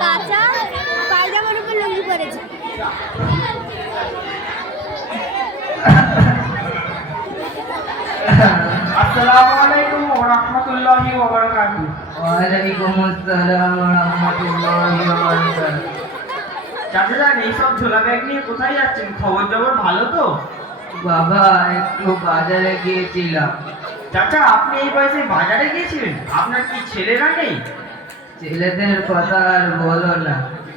চাচা পায়জামার উপর লুঙ্গি পরেছে। আসসালামু আলাইকুম ওয়া রাহমাতুল্লাহি ওয়া বারাকাতুহু। ওয়ালাইকুম আসসালাম ওয়া রাহমাতুল্লাহি ওয়া বারাকাতুহু। চাচা যান, এইসব ঝোলা ব্যাগ নিয়ে কোথায় যাচ্ছেন? খবর জবর ভালো তো? বাবা, একটু বাজারে গিয়েছিলাম। চাচা, আপনি এই বয়সে বাজারে গিয়েছিলেন? আপনার কি ছেলেরা নেই? ছেলেদের কথা আর বলো না।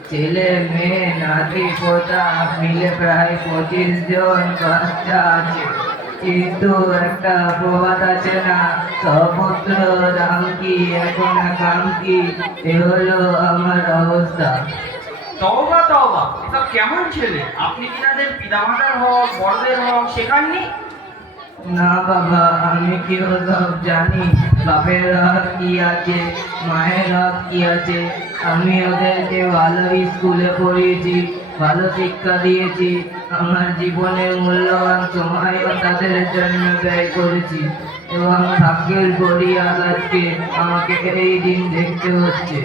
ছেলে মেয়ে নাতি পোতা মিলে প্রায় 25 জন বাচ্চা আছে। কিন্তু একটা প্রবাদ আছে না, সমুদ্র দাম কি এখন কাম কি, এ হলো আমার অবস্থা। তওবা তওবা, এসব কেমন ছেলে? আপনি কি তাদের পিতামাতার হক বড়দের হক শেখাননি? না বাবা, আমি কি সব জানি? বাপের হক কি আছে, মায়ের হক কি আছে? আমি ওদেরকে ভালো স্কুলে পড়িয়েছি, ভালো শিক্ষা দিয়েছি, আমার জীবনের মূল্যবান সময়ও তাদের জন্য ব্যয় করেছি, এবং ভাগ্যের বড়িয়া আজকে আমাকে এই দিন দেখতে হচ্ছে।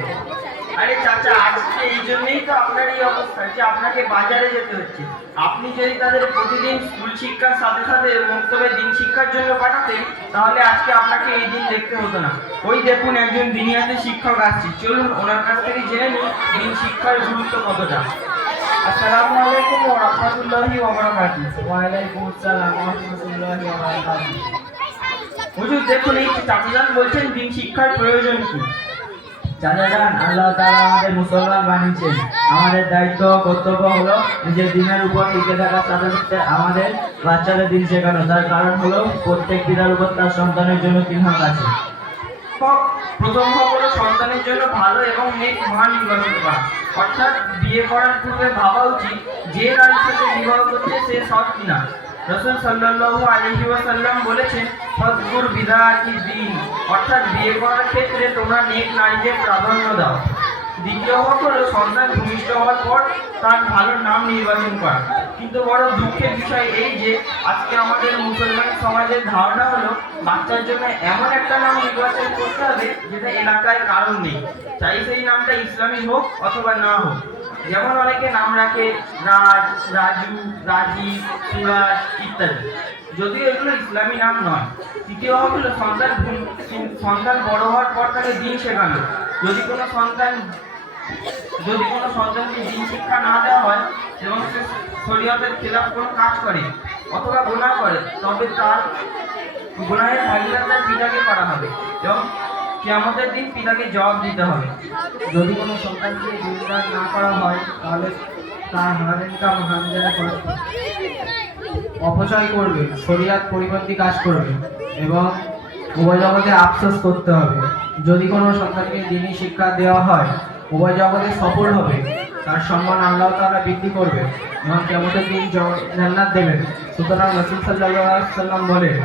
আরে চাচা, আজকে এই জন্যই তো আপনার এই অবস্থা যে আপনাকে বাজারে যেতে হচ্ছে। আপনি যদি তাদের প্রতিদিন স্কুল শিক্ষার সাথে সাথে মক্তবে দিন শিক্ষার জন্য পাঠাতেন, তাহলে আজকে আপনাকে এই দিন দেখতে হতো না। ওই দেখুন, একজন দিনিয়াতে শিক্ষক আসছে, চলুন ওনার কাছ থেকে জেনে নিই দিন শিক্ষার গুরুত্ব কতটা। আসসালামু আলাইকুম ওয়া রাহমাতুল্লাহি ওয়া বারাকাতুহু। ওয়ালাইকুম আসসালাম ওয়া রাহমাতুল্লাহি ওয়া বারাকাতুহু। হুজুর দেখুন, এই চাচাজান বলছেন দিন শিক্ষার প্রয়োজন কি। চাচা যান, আল্লাহ তাআলা আমাদের মুসলমান বানিয়েছেন। আমাদের দায়িত্ব কর্তব্য হলো নিজের দিনের উপর টিকে থাকার সাথে সাথে আমাদের বাচ্চাদের দিন শেখানো। তার কারণ হলো প্রত্যেক পিতার উপর তার সন্তানের জন্য 3 হক আছে। প্রথম হক হলো সন্তানের জন্য ভালো এবং নেক মা নির্বাচন করা। অর্থাৎ বিয়ে করার পূর্বে ভাবা উচিত যে নারীর সাথে বিবাহ করছে সে সৎ কিনা। রাসূল সাল্লাল্লাহু আলাইহি ওয়াসাল্লাম বলেছেন, ফাযকুর বিদাতি দ্বীন, অর্থাৎ বিয়ে করার ক্ষেত্রে তোমরা নেক নারীকে প্রাধান্য দাও। দ্বিতীয় হক হলো সন্তান ভূমিষ্ঠ হওয়ার পর তার ভালো নাম নির্বাচন করা। কিন্তু বড় দুঃখের বিষয় এই যে আজকে আমাদের মুসলমান সমাজের ধারণা হলো বাচ্চার জন্য এমন একটা নাম নির্বাচন করতে হবে যেটা এলাকায় কারণ নেই, চাই সেই নামটা ইসলামী হোক অথবা না হোক। যেমন অনেকে নাম রাখে রাজ, রাজু, রাজীব, সুরাজ ইত্যাদি, যদিও এগুলো ইসলামী নাম নয়। তৃতীয় হলো সন্তান বড় হওয়ার পর তাকে দিন শেখানো। যদি কোনো সন্তানকে দিন শিক্ষা না দেওয়া হয় এবং সে শরীয়তের খেলাফ কোনো কাজ করে অথবা গুনাহ করে, তবে তার গুনাহের ভাগিদার তার পিতাকে করা হবে এবং কিয়ামতের দিন পিতাকে জবাব দিতে হবে। যদি কোনো সন্তানকে দিনদার না করা হয়, তাহলে তার হারামের কাম হারামজাদা করে অপচয় করবে, শরীয়ত পরিপন্থী কাজ করবে এবং উভয় জগতে আফসোস করতে হবে। যদি কোনো সন্তানকে দ্বীনি শিক্ষা দেওয়া হয়, উভয় জগতে সফল হবে, তার সম্মান আল্লাহ তাআলা বৃদ্ধি করবে এবং কিয়ামতের দিন জান্নাত দেবেন। সুতরাং রাসূল সাল্লাল্লাহু আলাইহি ওয়াসাল্লাম বলেন,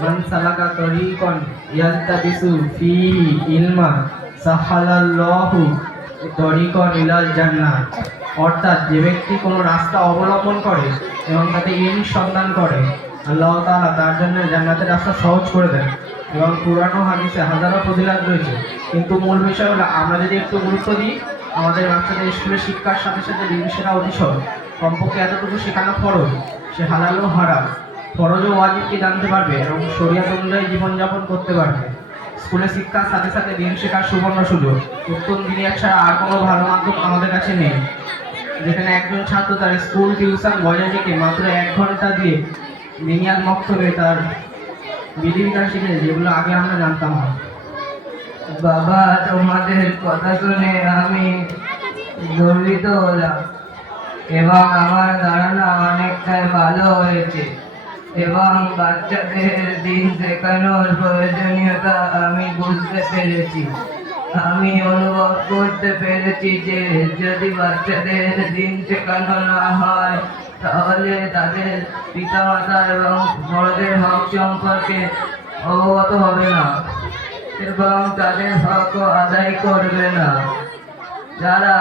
মান সালাকা তরিকান ইয়ালতাবিসু ফীহি ইলমা সাহালাল্লাহু তরিকান ইলাল জান্নাহ। অর্থাৎ যে ব্যক্তি কোনো রাস্তা অবলম্বন করে এবং তাতে ইলম সন্ধান করে, আল্লাহ তাআলা তার জন্য জান্নাতের রাস্তা সহজ করে দেন। এবং কুরআন ও হাদিসে হাজারো ফজিলত রয়েছে, কিন্তু মূল বিষয় হলো আমরা যদি একটু গুরুত্ব দিই, আমাদের বাচ্চাদের স্কুলের শিক্ষার সাথে সাথে দিন শেখা অতিশয়। কমপক্ষে এতটুকু শেখানো ফরজ, সে হালাল ও হারাম, ফরজ ও ওয়াজিবকে জানতে পারবে এবং শরীয়ত অনুযায়ী জীবনযাপন করতে পারবে। স্কুলের শিক্ষার সাথে সাথে দিন শেখার সুবর্ণ সুযোগ। উত্তম দুনিয়া ছাড়া আর কোনো ভালো মাধ্যম আমাদের কাছে নেই, যেখানে একজন ছাত্র তার স্কুল টিউশন বজায় রেখে মাত্র 1 ঘন্টা দিয়ে দিনিয়ার মক্তবে তার বিধিবিধান শিখে, যেগুলো আগে আমরা জানতাম না। বাবা, তোমাদের কথা শুনে আমি গর্বিত হলাম এবং আমার ধারণা অনেকটাই ভালো হয়েছে এবং বাচ্চাদের দিন শেখানোর প্রয়োজনীয়তা আমি বুঝতে পেরেছি। আমি অনুভব করতে পেরেছি যে যদি বাচ্চাদের দিন শেখানো না হয়, তাহলে তাদের পিতামাতা এবং বড়দের হক সম্পর্কে অবগত হবে না এবং তাদের হক আদায় করবে না। যারা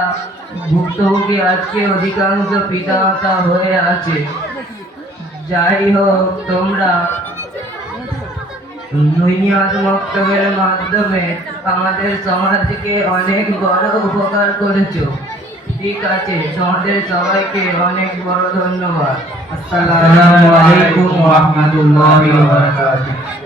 ভুক্তভোগী আজকে অধিকাংশ পিতামাতা হয়ে আছে। যাই হোক, তোমরা নিয়াজ মক্তবের মাধ্যমে আমাদের সমাজকে অনেক বড় উপকার করেছো। ঠিক আছে, তোমাদের সবাইকে অনেক বড় ধন্যবাদ। আসসালামু আলাইকুম ওয়া রাহমাতুল্লাহি ওয়া বারাকাতুহু।